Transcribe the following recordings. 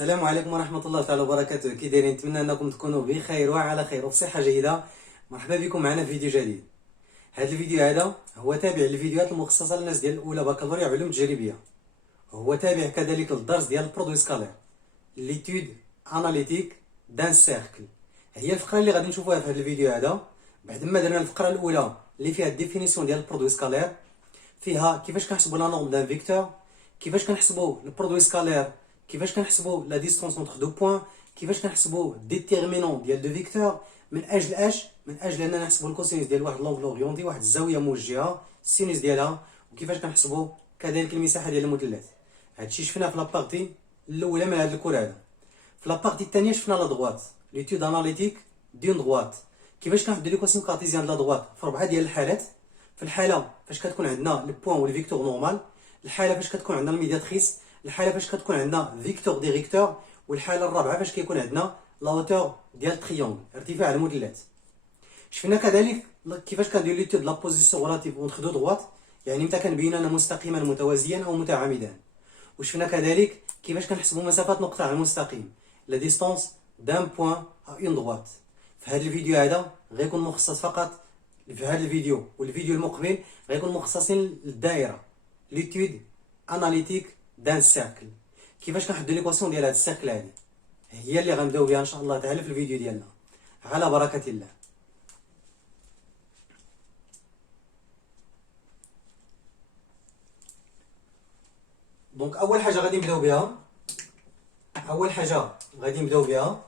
السلام عليكم ورحمة الله تعالى وبركاته. كي دايرين؟ نتمنى انكم تكونوا بخير وعلى خير وبصحة جيدة. مرحبا بكم معنا في فيديو جديد. هذا الفيديو هذا هو تابع للفيديوهات المخصصة للناس ديال الاولى بكالوريا علوم تجريبية. هو تابع كذلك للدرس ديال البرودوي سكالير ليتود اناليتيك دان سيركل. هي الفقرة اللي غادي نشوفوها في هذا الفيديو هذا. بعد ما درنا الفقرة الاولى اللي فيها الديفينيسيون ديال البرودوي سكالير، فيها كيفاش كنحسبوا لا نورم دان فيكتور، كيفاش كنحسبوا البرودوي سكالير، كيفاش كنحسبوا لا ديستونس اونتر دو بوين، كيفاش كنحسبوا ديتيرمينون ديال دو فيكتور. من اجل من اجل اننا نحسبوا الكوسينوس ديال واحد لونغل اورينتي، واحد الزاويه موجهه السينوس ديالها، وكيفاش كنحسبوا كذلك المساحه ديال المثلث. هادشي شفناه في لابارتي الاولى من هذا الكور هذا. في لابارتي الثانيه شفنا لا دغوات ليتود اناليتيك دون دغوات، كيفاش كنحددوا ليكواسيون كارتيزيان ديال لا دغوات في 4 ديال الحالات. في الحاله فاش كتكون عندنا لو بوين والفيكتور نورمال، الحاله فاش كتكون عندنا الميدياتريس، الحاله فاش كتكون عندنا فيكتور ديريكتور، والحاله الرابعه فاش كيكون عندنا لا هوتور ديال تريونغل ارتفاع المثلث. شفنا كذلك كيفاش كندير ليتود لا بوزيسيون ريلاتيف اونتر دو دغوات، يعني متى كنبين انا مستقيما متوازيا او متعامدان. وشفنا كذلك كيفاش كنحسبوا مسافات نقطه على المستقيم، لا ديستونس دان بوين ا اون دغوات. في هذا الفيديو هذا غيكون مخصص فقط، في هذا الفيديو والفيديو المقبل غيكون مخصصين للدائره ليتود اناليتيك دان سيركل. كيفاش كنحددوا ليكواسيون ديال هذا السيركل هذه هي اللي غنبداو بها ان شاء الله تعالى في الفيديو ديالنا على بركه الله. دونك اول حاجه غادي نبداو بها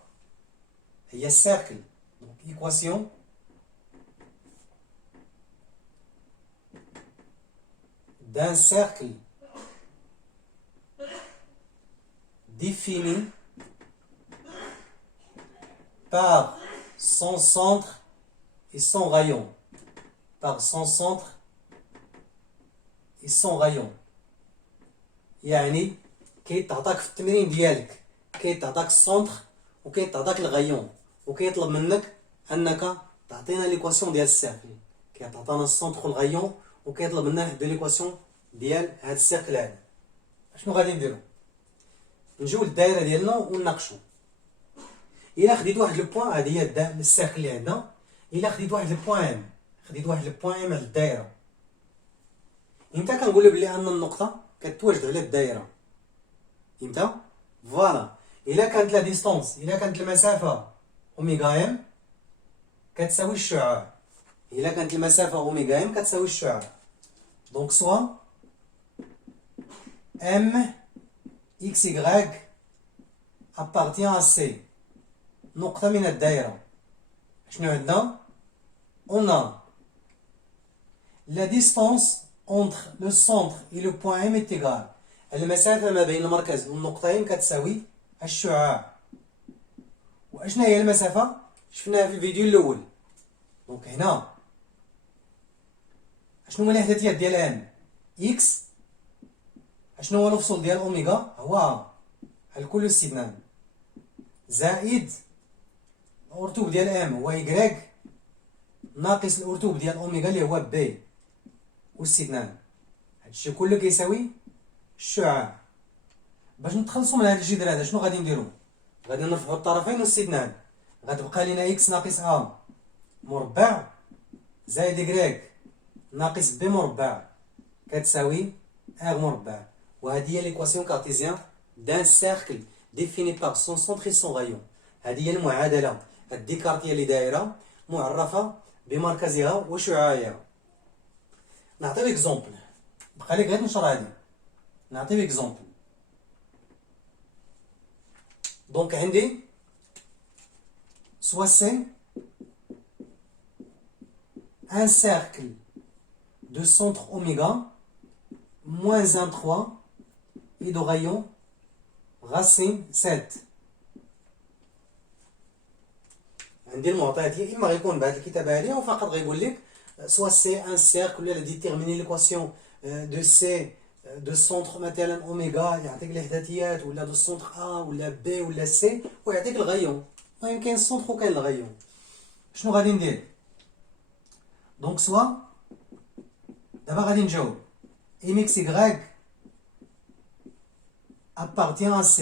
هي السيركل. دونك ايكواسيون d'un cercle défini par son centre et son rayon. Par son centre et son rayon. يعني كيتعطاك في التمرين ديالك، كيتعطاك السونتر وكيتعطاك الغيون، وكيطلب منك انك تعطينا ليكواسيون ديال السيركل. كيعطينا السونتر والغيون وكيطلب منا نحدو ليكواسيون ديال هاد السيركل هذا. شنو غادي نديرو؟ نجيو للدائره ديالنا ونناقشو. الا خديت واحد لو بوين، هادي هي السيركل اللي عندنا. الا خديت واحد لو بوين ام، على الدائره، امتى كنقولوا بلي ان النقطه كتواجد على الدائره؟ امتى؟ فوالا الا كانت لا ديستونس، الا كانت المسافه اوميغا ام كتساوي الشعاع. الا كانت المسافه اوميغا ام كتساوي الشعاع، دونك سوا ام اكس يغريك appartient à C، نقطه من الدائره. شنو عندنا؟ on a la distance entre le centre et le point M est égale. المسافه ما بين المركز والنقطتين كتساوي الشعاع. واشنا هي المسافه؟ شفناها في الفيديو الاول. دونك هنا شنو هما الاحداثيات ديال ام؟ اكس. شنو هو الفصول ديال اوميغا؟ هو الكل السيدنان، زائد الارتوب ديال ام هو يكغيك، ناقص الارتوب ديال اوميغا اللي هو بي والسيدنان. هادشي كله كيساوي الشعاع. باش نتخلصوا من هذا الجذر هذا شنو غادي نديرو؟ غادي نرفعوا الطرفين والسيدنان، غتبقى لينا اكس ناقص ا مربع زائد يكغيك ناقص بي مربع كتساوي ار مربع. وهذه هي ليكواسيون كارتيزيان دان سيركل ديفيني بار سون سونتر اي سون رايون. هذه هي المعادله الديكارتيه لدائره معرفه بمركزها وشعاعها. نعطيو اكزومبل، بقى لك غير نشرح هذه. نعطيو اكزومبل. دونك عندي soit c'est un cercle de centre oméga moins 1,3 et de rayon racine 7. عندي المعطيات هي اما غيكون بهذه الكتابه هذه او فقط غيقول لك soit c'est un cercle ولا ديتيرميني ليكواسيون دو سي دو سونتر مثلا اوميغا، يعطيك الاحداثيات، ولا دو سونتر ا ولا بي ولا سي ويعطيك الغيون. المهم كاين السونتر وكاين الغيون. شنو غادي ندير؟ دونك سوا دابا غادي نجاوب ام اكس يغريك appartient à C.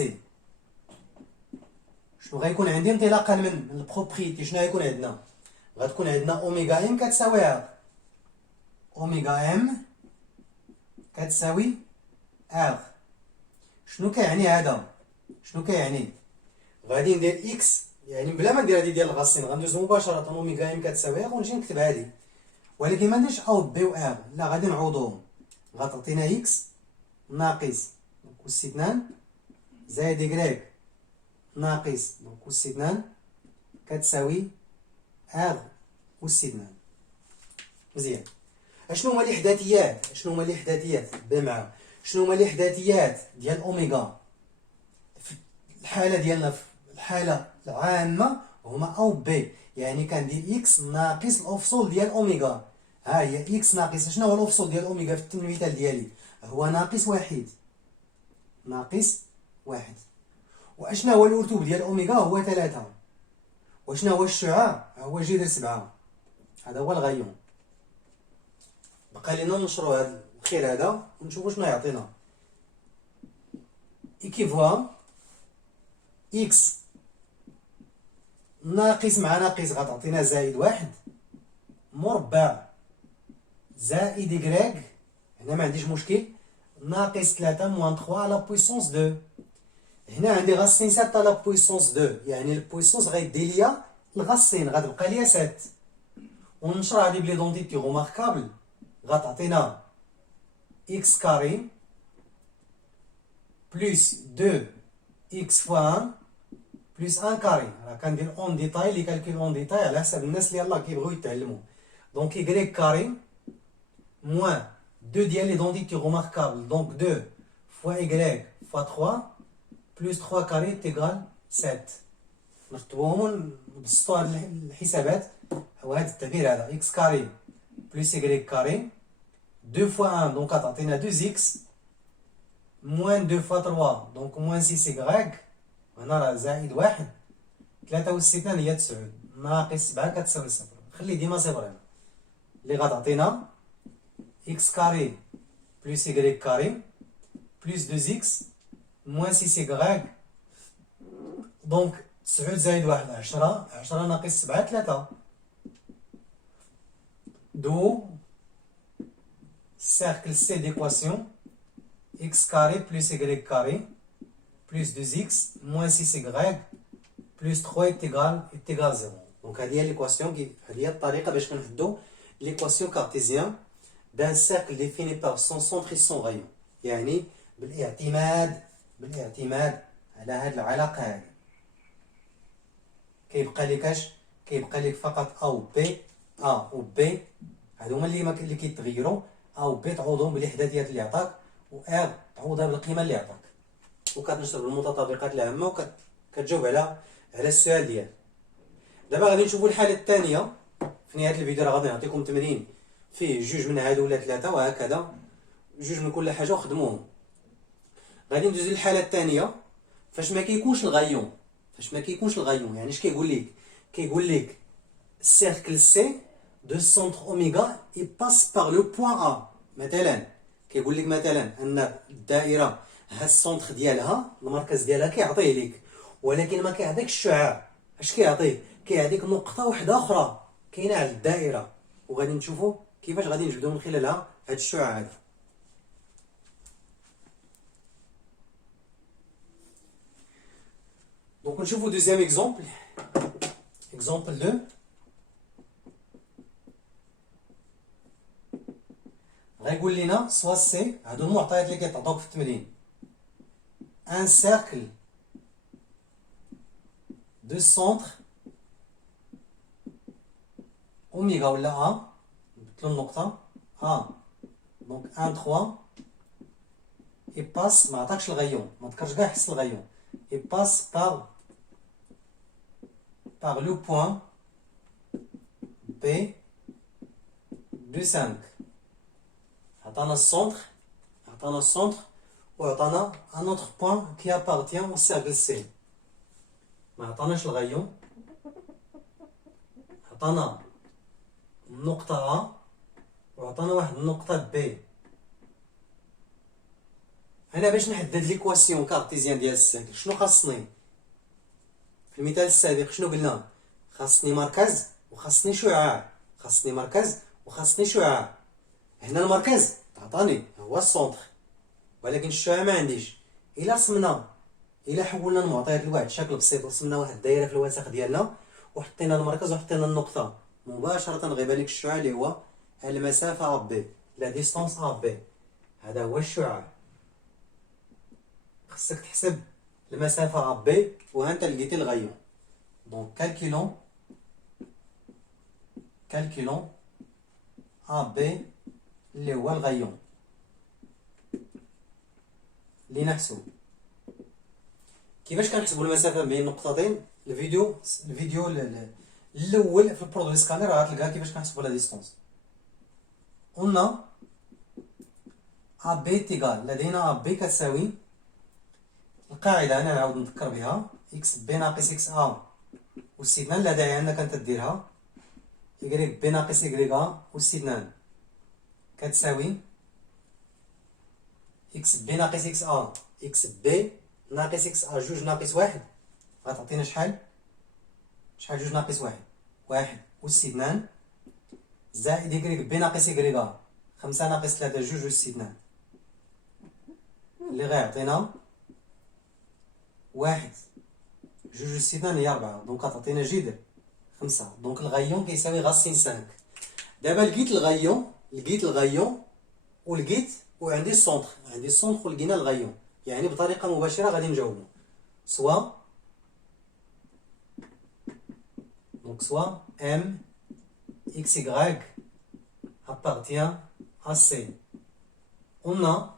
شنو غيكون عندي انطلاقا من البروبريتي؟ شنو غيكون عندنا؟ غتكون عندنا اوميغا ام كتساوي ار، اوميغا ام كتساوي ار. شنو كيعني هذا؟ شنو كيعني؟ غادي ندير اكس، يعني بلا ما ندير هادي ديال الغاسين، غندوز مباشره اوميغا ام كتساوي ار ونجي نكتب هادي، ولكن ما نديرش او بي و ار، لا غادي نعوضوهم. غتعطينا اكس ناقص كوس 2 زائد إكغيك ناقص كوس 2 كتساوي ار أس 2. مزيان. اشنو هما الإحداثيات؟ شنو هما الإحداثيات؟ بمعنى شنو هما الإحداثيات ديال أوميغا في الحالة ديالنا، في الحالة العامة هما أو بي، يعني كندير إكس ناقص الأفصول ديال أوميغا. ها هي إكس ناقص، شنو هو الأفصول ديال أوميغا في المثال ديالي؟ هو ناقص واحد، ناقص واحد. واشنا هو الأرتوب ديال أوميغا؟ هو 3. وشنا هو الشعاع؟ هو جذر 7. هذا هو الغيون. بقى لينا نشرو هذا الخير هذا ونشوفو شنو يعطينا. إيكيفوا إكس ناقص مع ناقص غتعطينا زائد 1 مربع زائد إكغيك، هنا ما عنديش مشكل، ناقص 3 موان 3 على بويسونس 2. هنا عندي غاسين 7 على بويسونس 2، يعني البويسونس غيدي ليا الغاسين، غتبقى ليا 7. ونشرح هادي بلي دونتيتي غوماركابل، غتعطينا إكس كاري بلس 2 إكس فوا 1 بلس 1 كاري. راه كندير اون ديتاي، لي كالكول اون ديتاي على حساب الناس اللي يلاه كيبغيو يتعلموا. دونك إكغيك كاري موان 2 ديال لي دونتيتي غوماركابل، دونك 2 فوا إكغيك فوا 3 بلس 3 كاري تيغال 7. نرتبوهم ونبسطو هاد الحسابات. هو هاد التعبير هذا إكس كاري بلس إكغيك كاري 2 فوا 1 دونك غتعطينا 2 إكس موان 2 فوا 3 دونك موان 6 إكغيك، هنا راه زائد 1. 3 أس 2 هي 9 ناقص 7 كتساوي 0. خلي ديما صفر هنا، اللي غتعطينا إكس كاري بلس إكغيك كاري بلس 2 إكس موان 6 إكغيك، دونك 9 زائد 1 10، 10 ناقص 7 3. دو cercle C d'équation x carré plus y carré plus 2x moins 6y plus 3 est égal 0. Donc هذه هي l'équation هذه هي الطريقة باش كنحدو l'équation cartésienne d'un cercle défini par son centre et son rayon، يعني بالاعتماد على هذه العلاقة هذه. كيبقى لك اش؟ كيبقى لك فقط او بي، ا و بي هادو هما اللي كيتغيروا. ا و بي تعوضهم بالاحداثيات اللي عطاك، و ار تعوضها بالقيمه اللي عطاك، وكتنشر بالمتطابقات العامه وكتجاوب على السؤال ديالك. دابا غادي نشوفوا الحاله الثانيه. في نهايه الفيديو راه غادي نعطيكم تمرين فيه جوج من هادو ولا ثلاثه وهكذا، جوج من كل حاجه وخدموهم. غادي ندوزو للحاله الثانيه فاش ما كيكونش الغيون. يعني اش كيقول لك؟ كيقول لك cercle C de centre oméga et passe par le point A. مثلا كيقول لك مثلا ان الدائره ها السونتر ديالها المركز ديالها كيعطيه لك، ولكن ما كيعطيكش الشعاع. اش كيعطيك؟ كيعطيك نقطه واحده اخرى كاينه على الدائره، وغادي نشوفوا كيفاش غادي نجبدوا من خلالها هاد الشعاع هذا. دونك نشوفوا دوزيام اكزومبل. اكزومبل 2 غيقول لنا سوا سي، هادو المعطيات اللي كيتعطوك في التمرين. ان سيركل دو سونتر اوميغا ولا ا، نبدلو النقطة ا، دونك 1 3 اي باس، ما عطاكش الغيون، ما ذكرش كاع حس الغيون، اي باس par le point B de 5. عطانا السونتر وعطانا un autre point qui appartient au cercle C. ما عطاناش الغيون، عطانا النقطة A وعطانا واحد النقطة B. أنا باش نحدد ليكواسيون كارتيزيان ديال السيركل شنو خاصني؟ في المثال السابق شنو قلنا؟ خاصني مركز وخاصني شعاع، خاصني مركز وخاصني شعاع. هنا المركز تعطاني هو السونتر، ولكن الشعاع ما عنديش. الا رسمنا، الا حولنا المعطيات لواحد الشكل بسيط، رسمنا واحد الدائره في الوسط ديالنا وحطينا المركز وحطينا النقطه، مباشره غيبان لك الشعاع اللي هو المسافه ا بي، لا ديستونس ا بي. هذا هو الشعاع. خصك تحسب المسافه ا بي وانت لقيتي الغيون. دونك كالكولون ا بي اللي هو الغيون اللي نحسب. كيفاش كنحسبوا المسافه بين النقطتين؟ الفيديو الاول في البرودوي سكانر غتلقى كيفاش كنحسبوا لا ديستونس. قلنا ا بي تيغال، لدينا ا بي كتساوي القاعده، انا نعاود نذكر بها، اكس بي ناقص اكس ا والسيدنان لا داعي انك انت ديرها، يكريك بي ناقص يكريك ا والسيدنان كتساوي اكس بي ناقص اكس ا، اكس بي ناقص اكس ا، جوج ناقص واحد غتعطينا شحال؟ جوج ناقص واحد؟ واحد والسيدنان زائد يكريك بي ناقص يكريك ا، خمسة ناقص ثلاثة جوج والسيدنان اللي غيعطينا واحد. جوج والسيدنان هي ربعة، دونك غتعطينا جذر خمسة. دونك الغيون كيساوي غاسين سانك. دابا لقيت الغيون ولقيت وعندي السونتر، ولقينا الغيون، يعني بطريقه مباشره غادي نجاوبو سوا ام اكس يغريك appartient à C. قلنا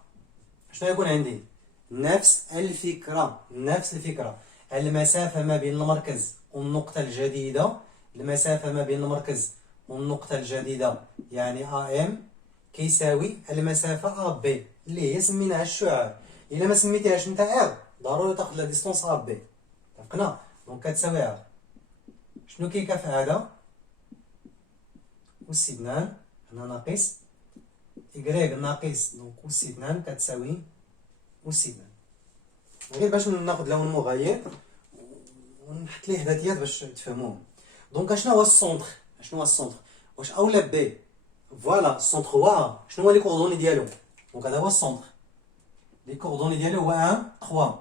شنو يكون عندي؟ نفس الفكره المسافه ما بين المركز والنقطه الجديده، يعني ام كيساوي المسافه ا بي اللي هي سميناها الشعاع. الا ما سميتيهاش انت ار ضروري تاخذ لا ديستونس ا بي. اتفقنا؟ دونك كتساوي ار شنو كيكافئ هذا؟ والسيدنان هنا ناقص إكغيك ناقص، دونك والسيدنان كتساوي والسيدنان. غير باش ناخذ لون مغاير ونحط ليه احداثيات باش تفهموهم. دونك اشنو هو السونتر؟ واش ا ولا بي؟ فوالا السونتر هو ا. شنو هو لي كوردوني ديالو؟ دونك هذا هو السونتر، لي كوردوني ديالو هو 1 3.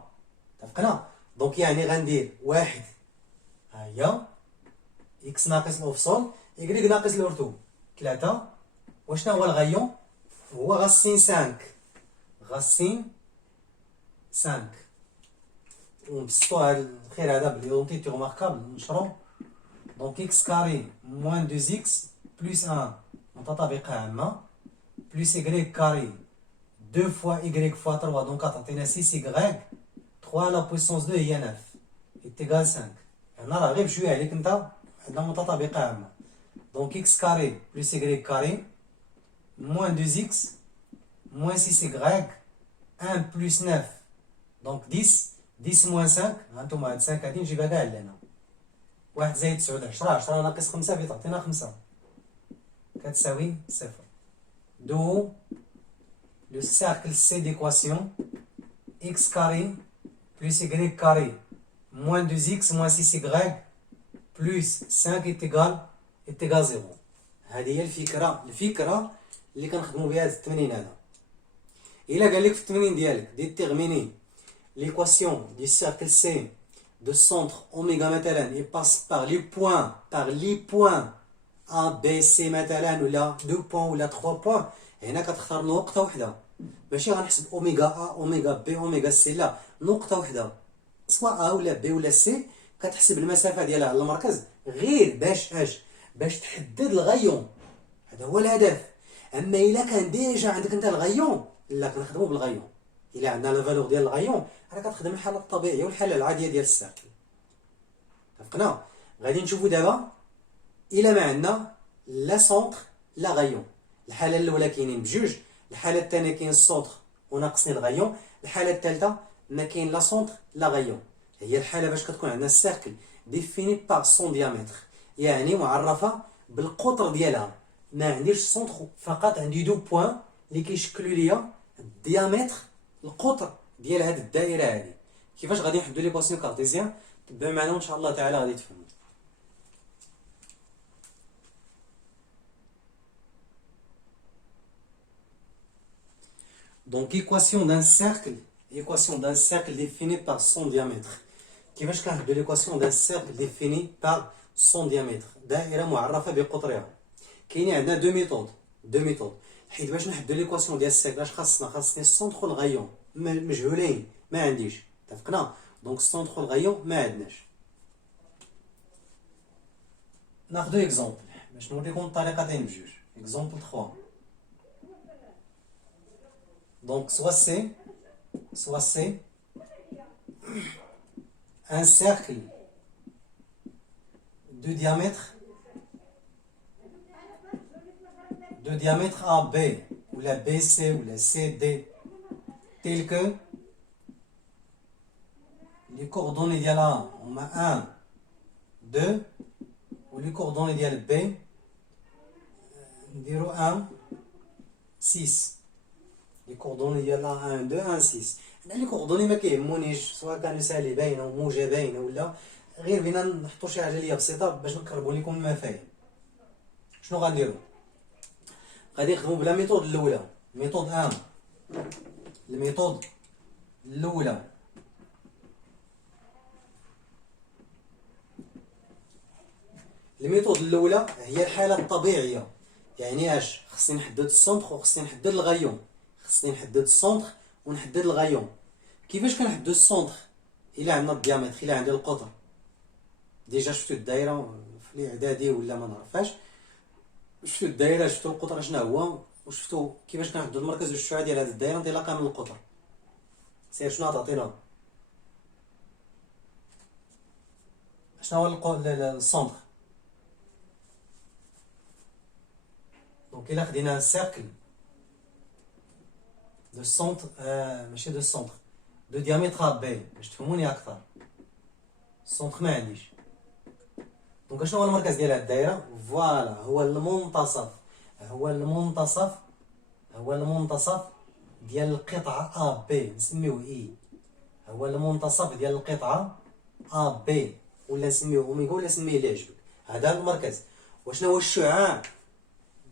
اتفقنا؟ دونك يعني غندير واحد ها هي اكس ناقص الاوفسول، يكريك ناقص الورتو 3. وشنو هو الغيون؟ هو غاسين 5. ونبسطو هاد الخير هذا بليونتيتي روماركابل نشرو. دونك اكس كاري موان 2 اكس بلس 1 متطابقة عامة بلس يكريك كاري 2 فوا يكريك فوا 3، دونك غتعطينا 6 يكغيك 3 لا بويسونس 2 هي 9 إيتيغال 5. هنا راه غير بشوية عليك نتا عندنا متطابقة عامة. دونك اكس كاري بلس يكريك كاري موان 2 اكس موان 6 يكغيك 1 بلس 9 دونك 10 موان 5. هانتوما هاد 5 هادي نجيبها كاع لهنا، 1 زائد 9 10، 10 ناقص 5 بتعطينا 5 كتساوي 0. دو لو سيركل سي ديكواسيون اكس كاري بلس يكريك كاري موان 2 اكس موان 6 يكغيك بلس 5 إيتيغال 0. هذه هي الفكره اللي كنخدموا بها هذا التمرين هذا. الا قال لك في التمرين ديالك ديتيرميني l'équation du cercle C de centre oméga مثلا et passe par les points A B C مثلا ولا 2 بوان ولا 3 بوان، هنا كتختار نقطة وحدة، ماشي غنحسب اوميغا A اوميغا B اوميغا C، لا نقطة وحدة سواء A ولا B ولا C. كتحسب المسافة ديالها على المركز غير باش تحدد الغيون، هذا هو الهدف. اما الا كان ديجا عندك انت الغيون لا كنخدموا بالغيون. الا عندنا لا فالور ديال الغيون راه كتخدم الحاله الطبيعيه والحاله العاديه ديال السيركل. اتفقنا؟ غادي نشوفوا دابا الا ما عندنا لا سونتر لا غيون. الحاله الاولى كاينين بجوج، الحاله الثانيه كاين السونتر وناقصني الغيون، الحاله الثالثه ما كاين لا سونتر لا غيون. هي الحاله باش كتكون عندنا السيركل ديفيني بار سون ديامتر، يعني معرفه بالقطر ديالها. ما عنديش سونتر فقط، عندي دو بوين اللي كيشكلوا ليا الديامتر القطر ديال هاد الدائره هادي. كيفاش غادي نحددوا ليكواسيون كارتيزيان؟ تبعوا معنا وان شاء الله تعالى غادي تفهموا. Donc équation d'un cercle définie par son diamètre. كيفاش كنحددوا l'équation d'un cercle définie par son diamètre؟ دائرة معرفة بقطرها. كاينين عندنا دو ميثود حيت باش نحددوا ليكواسيون ديال السيركل اش خاصني السونتر والغايون مجهولين ما عنديش، اتفقنا؟ دونك السونتر والغايون ما عندناش. ناخذ اكزومبل باش نوريكم الطريقتين بجوج. اكزومبل 3. دونك soit c'est un cercle de diamètre AB ou la BC ou la CD tel que les coordonnées ديال A هما 1 2 و les coordonnées ديال B نديرو 1 6. les coordonnées ديال 1 2 1 6. هنا لي كوردوني ما كيهمونيش سواء كانوا سالبين او موجبين ولا، غير بينا نحطوا شي حاجه اللي بسيطه باش نقربوا لكم المفاهيم. شنو غنديروا؟ غادي نخدموا بلا ميثود الاولى، ميثود 1. الميثود الاولى هي الحاله الطبيعيه. يعني اش خصني نحدد السونتر وخصني نحدد الغايون. ونحدد الغايون. كيفاش كنحددو السونتر؟ الا عندنا الديامتر، الا عندي القطر. ديجا شفتو الدائره في الاعدادي ولا ما نعرفهاش، شفتو الدائره، شفتو القطر شنو هو، وشفتو كيفاش كنحددو المركز الشعاع ديال هذه الدائره انطلاقا من القطر. سير شنو غتعطينا؟ شنو هو السونتر؟ دونك الا خدينا سيركل دو سونتر ماشي دو سونتر دو ديامتر بي باش تفهموني اكثر. السونتر ما عنديش. دونك شنو هو المركز ديال هاد الدائره؟ فوالا هو المنتصف ديال القطعه ا بي، نسميوه اي. هو المنتصف ديال القطعه ا بي، ولا نسميوه اوميغا ولا نسميه اللي عجبك. هذا المركز. وشنو هو الشعاع؟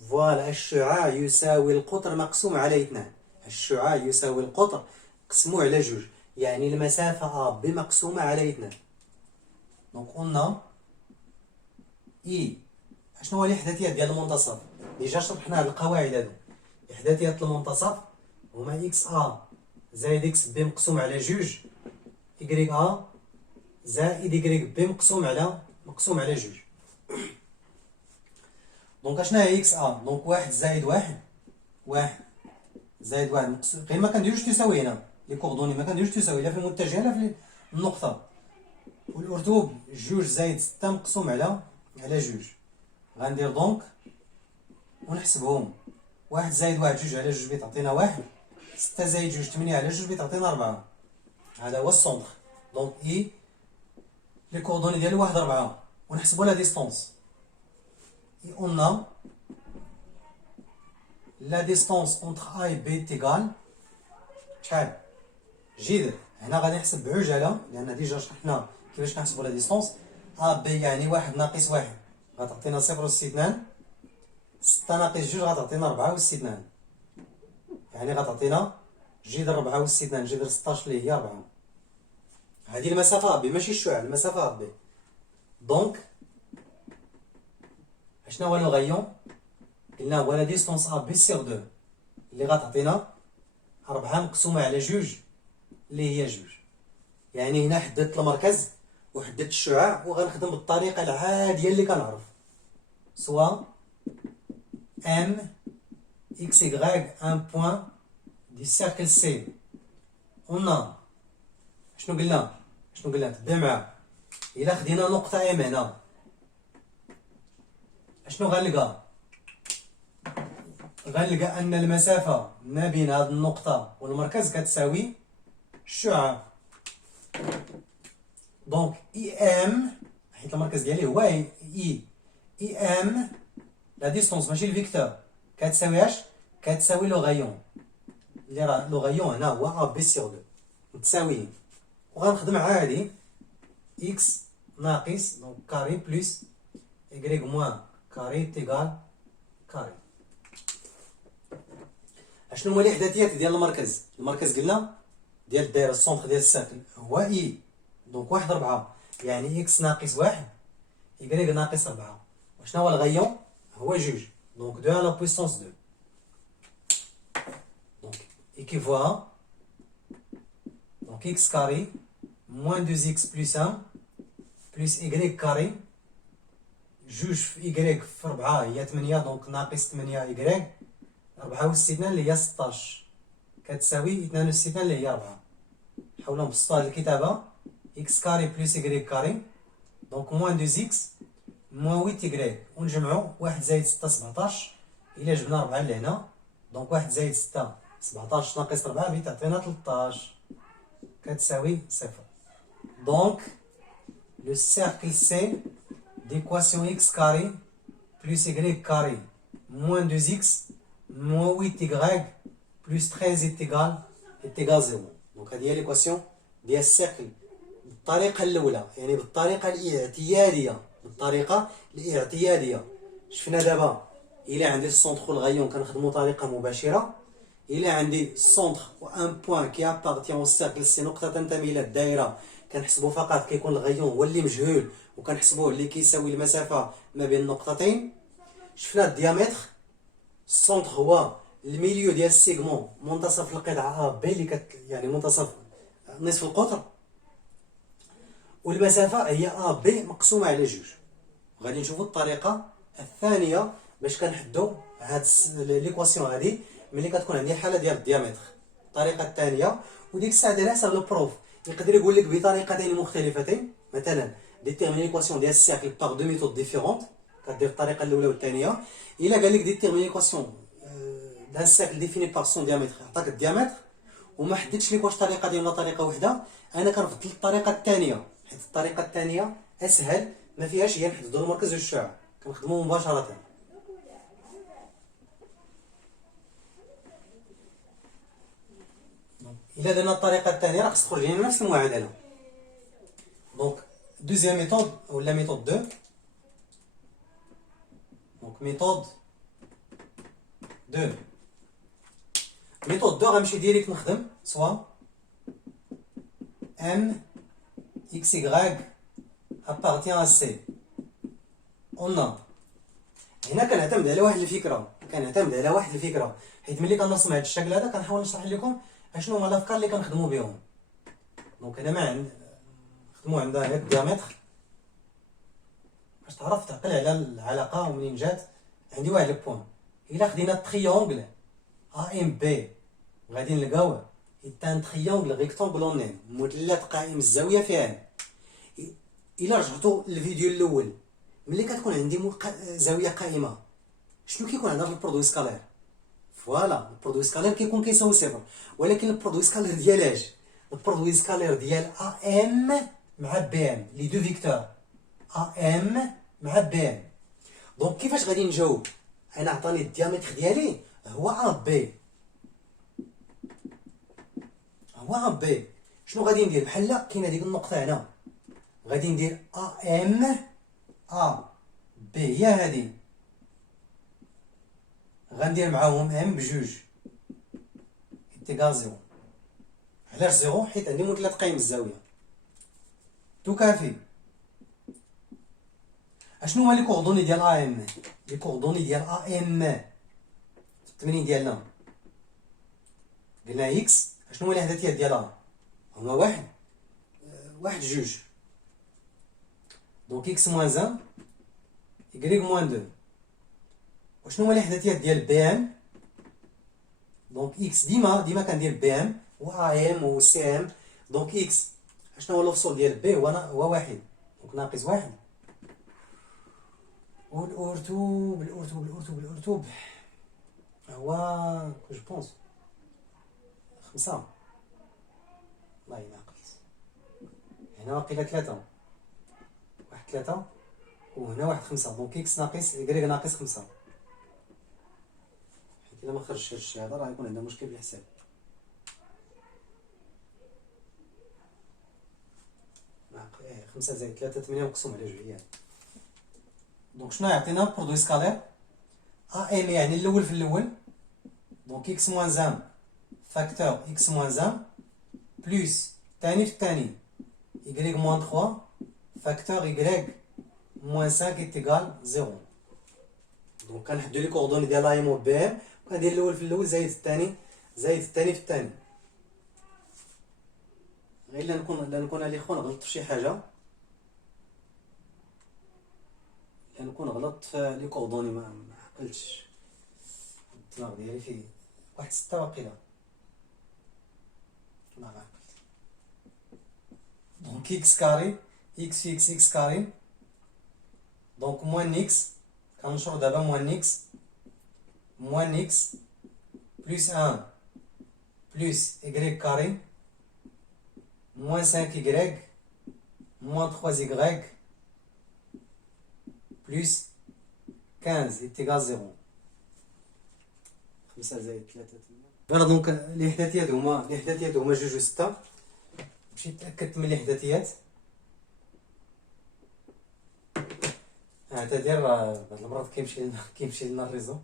فوالا الشعاع يساوي القطر مقسوم على 2. الشعاع يساوي القطر قسموه على 2، يعني المسافة A B مقسومة على 2. دونك قلنا إي شنو هو الإحداثيات ديال المنتصف؟ ديجا شرحنا هاد القواعد هادو. إحداثيات المنتصف هما إكس A زائد إكس B مقسوم على 2 إكغيك A زائد إكغيك B مقسوم على 2. دونك شنو هي إكس A؟ دونك 1 زائد 1 زائد 1 مقسوم، غير ما كنديروش تساوي هنا لي كوردوني، ما كنديروش تساوي لا في المتجه لا في النقطه. والارتوب 2 زائد 6 مقسوم على 2. غندير دونك ونحسبهم. 1 زائد 1 2 على 2 بتعطينا 1. 6 زائد 2 8 على 2 بتعطينا 4. هذا هو السونتر. دونك اي لي كوردوني ديالو 1 4. ونحسبوا لا ديستونس. اي قلنا la distance entre A et B est égale شحال؟ جيد. هنا غادي نحسب بعجاله لان ديجا شرحنا كيفاش كنحسبوا لا ديستونس. A B يعني 1 ناقص 1 غتعطينا 0 أس 2، 6 ناقص 2 غتعطينا 4 أس 2، يعني غتعطينا جذر 4 أس 2 جذر 16 اللي هي 4. هذه المسافة A B ماشي الشعاع، المسافة A B. دونك شنو هو لو غايون؟ قلنا هو لا ديستونس ا بي سيغ 2 اللي غتعطينا 4 مقسومه على 2 اللي هي 2. يعني هنا حددت المركز وحددت الشعاع، وغنخدم بالطريقه العاديه اللي كنعرف، سوا ام اكس يغريك ان بوين دي سيركل سي. قلنا شنو قلنا تبع معاه. الا خدينا نقطه ام هنا شنو غنلقى ان المسافه ما بين هذه النقطه والمركز كتساوي الشعاع. دونك اي ام حيت المركز ديالي هو اي ام لا ديستونس ماشي الفيكتور كتساوي اش؟ كتساوي لو غايون اللي راه لو غايون هنا هو ا بي سيغ 2 متساويين. وغنخدم عادي إكس ناقص دونك كاري بلس إكغيك موان كاري تيغال كاري. اشنو هما الإحداثيات ديال المركز؟ المركز قلنا ديال الدائرة السونتر ديال الساكن هو إي، دونك واحد ربعة، يعني إكس ناقص واحد إكغيك ناقص ربعة. وشنو هو الغيون؟ هو جوج، دونك دو على بويسونس دو. دونك équivaut donc x carré moins 2x plus 1 plus y carré جوج في y في 4 هي 8 دونك ناقص 8 y 64 اللي هي 16 كتساوي 62 اللي هي 4. نحاولو نبسطو هاد الكتابة x carré plus y carré دونك moins 2x moins 8y ونجمعو 1 زائد 6 17. إلا جبنا 4 لهنا دونك 1 زائد 6 17 ناقص 4 بتعطينا 13 كتساوي 0. Donc le cercle C d'équation x carré plus y carré moins 2x moins 8y plus 13 est égal 0. Donc هذه هي l'équation ديال السيركل بالطريقة الأولى، يعني بالطريقة الاعتيادية. شفنا دابا إلا عندي السونتر والغيون كنخدمو طريقة مباشرة. إلا عندي السونتر و ان بوان كي ابارتيان او سيركل سي نقطة تنتمي إلى الدائرة، كنحسبو فقط كيكون الغيون هو اللي مجهول وكنحسبوه اللي كيساوي المسافة ما بين النقطتين. شفنا الديامتر، السونتر هو الميليو ديال السيغمون منتصف القطعة ا بي اللي يعني منتصف نصف القطر، والمسافة هي ا بي مقسومة على جوج. غادي نشوفو الطريقة الثانية باش كنحدو هاد ليكواسيون هادي ملي كتكون عندي حالة ديال الديامتر. الطريقة الثانية وديك الساعة على حسب البروف يقدر يقول لك بطريقتين مختلفتين، مثلا ديتيرميني ليكواسيون ديال السيركل باغ دو ميثود ديفيرونت، كدير الطريقة الأولى والثانية. إلا قال لك ديتيرميني ليكواسيون دان سيركل ديفيني باغ سون ديامتر، عطاك الديامتر وما حددش لك واش طريقة ديال ولا طريقة وحدة، أنا كنفضل الطريقة الثانية حيت الطريقة الثانية أسهل، ما فيهاش هي نحددو المركز والشعاع، كنخدمو مباشرة. إلا درنا الطريقة الثانية راه خص تخرج لنا نفس المعادلة. دونك دوزيام ميثود ولا ميثود دو، دونك ميثود دو. ميثود دو غنمشي ديريكت نخدم سوا ام اكس يغراك ابارتيان ا سي. قلنا هنا كنعتمد على واحد الفكرة، حيت ملي كنرسم هاد الشكل هذا كنحاول نشرح لكم اشنو هما الافكار اللي كنخدمو بهم. دونك انا ما نخدمو عندها غير الديامتر باش تعرف تعقل على العلاقة ومنين جات. عندي واحد البوان، الا خدينا التريونغل ا ام بي غادي نلقاوه ان تريونغل ريكتونغل مثلث قائم الزاوية فيه. الا رجعتو للفيديو الاول ملي كتكون عندي زاوية قائمة شنو كيكون عندنا في البرودوي سكالير؟ فوالا البرودوي سكالير كيكون كيساوي صفر، ولكن البرودوي سكالير ديال اش؟ البرودوي سكالير ديال ا ام مع بي ام، لي دو فيكتور ا ام مع بي ام. دونك كيفاش غادي نجاوب؟ انا عطاني الديامتر ديالي هو ا بي، شنو غادي ندير؟ بحال كاينه ديك النقطه هنا، غادي ندير ا ام ا بي هي هادي، غندير معاهم ام بجوج تيكال زيرو. علاش زيرو؟ حيت عندي مثلث قايم الزاويه. تو كافي. اشنو هما لي كوردوني ديال ا ام؟ لي كوردوني ديال ا ام التمرين ديالنا قلنا اكس، اشنو هما الاحداثيات ديالها؟ هما واحد جوج، دونك اكس موان ان y موان دو. وشنو هما الاحداثيات ديال بي ام؟ دونك اكس ديما كندير بي ام و ا ام و سي ام. دونك اكس اشنو هو الفصول ديال بي؟ هو واحد، دونك ناقص واحد. والأرتوب هو جو بونس 5. والله ناقص هنا واقيلا 3، واحد 3 وهنا واحد 5، دونك اكس ناقص y ناقص 5. حيت الا ما خرجش هادشي هذا راه يكون عندنا مشكل في الحساب. 5 زائد 3 8 مقسوم على 2 يعني. دونك شنو يعطينا برودوي سكالير؟ ا ام يعني الاول في الاول، دونك اكس موان 1 فاكتور اكس موان 1 بلس الثاني في الثاني y موان 3 فاكتور y موان 5 ايتيغال 0. دونك كنحددو لي كوردوني ديال ا ام و بي ام، وكندير الاول في الاول زائد الثاني زائد الثاني في الثاني. غير لا نكون الاخوان غلطت في شي حاجه، لا نكون غلطت في لي كوردوني ما عقلتش الدماغ ديالي فيه واحد 6 واقيلا ما عقلت. دونك اكس كاري اكس في اكس اكس كاري، دونك موان اكس كنشرو دابا موان اكس بلس 1 بلس y كاري موان 5y موان 3y بلس 15 ايتيغال 0. 5 زائد 3 فوالا. دونك الاحداثيات هما 2 و 6. مشيت تاكدت من الاحداثيات. c'est-à-dire بعض المرات كيمشي لنا الريزو.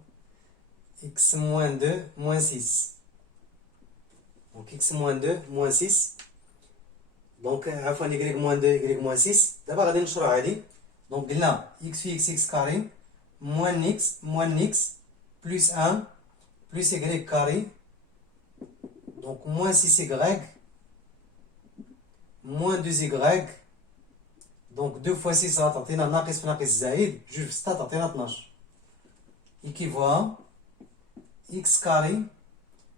x moins 2 moins 6. Donc x moins 2 moins 6. Donc عفوا y moins 2 y moins 6. دابا غادي نشرو عادي. دونك قلنا x في x x كاري moins x plus 1 plus y كاري. Donc moins 6y moins 2y. Donc 2 fois 6 تعطينا ناقص في ناقص زائد 2 في 6 تعطينا 12. Équivaut x carré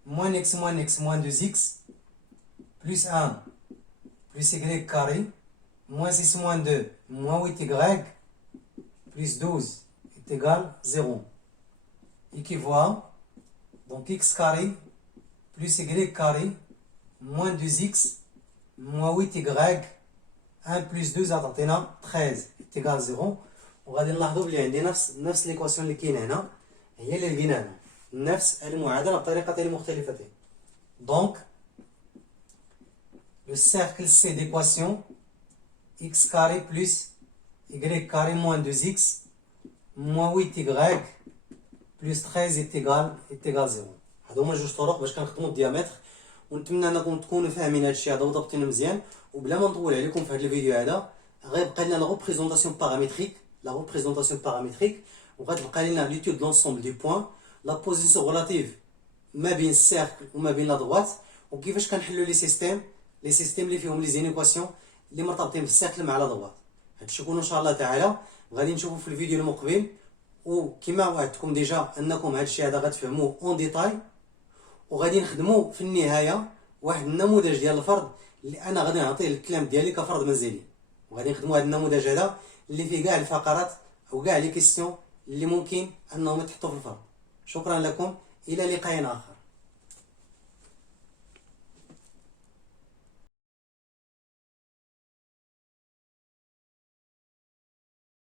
moins x moins 2x plus 1 plus y carré moins 6 moins 2 moins 8y plus 12 est égal 0. Équivaut donc x carré plus y carré moins 2x moins 8y 1 plus 2 تعطينا 13 est égal 0. وغادي نلاحظوا بلي عندي نفس ليكواسيون اللي كاينه هنا هي اللي لقيناها، نفس المعادله بطريقتين مختلفتين. دونك لو سيركل سي d'équation x carré plus y carré moins 2x moins 8y plus 13 est égal 0. هادو هما جوج طرق باش كنخدموا الديامتر، ونتمنى انكم تكونوا فاهمين هادشي هذا وضبطينه مزيان. وبلا ما نطول عليكم في هذا الفيديو هذا، غيبقى لنا لا ريبريزونطاسيون بارامتريك وغتبقى لنا ليتود لونسومبل دي بوين، لا بوزيسيون ريلاتيف ما بين السيركل وما بين لا دروات، وكيفاش كنحلوا لي سيستيم اللي فيهم لي زينيكواسيون اللي مرتبطين بالسيركل مع لا دروات. هادشي كله ان شاء الله تعالى غادي نشوفوا في الفيديو المقبل. وكما وعدتكم ديجا انكم هادشي هذا غتفهموه اون ديتاي، وغادي نخدموا في النهايه واحد النموذج ديال الفرض اللي انا غادي نعطيه الكلام ديالي كفرض منزلي، وغادي نخدموا هذا النموذج هذا اللي فيه كاع الفقرات او كاع لي كيسيون اللي ممكن انهم يتحطوا في الفرض. شكرا لكم، الى لقاء اخر.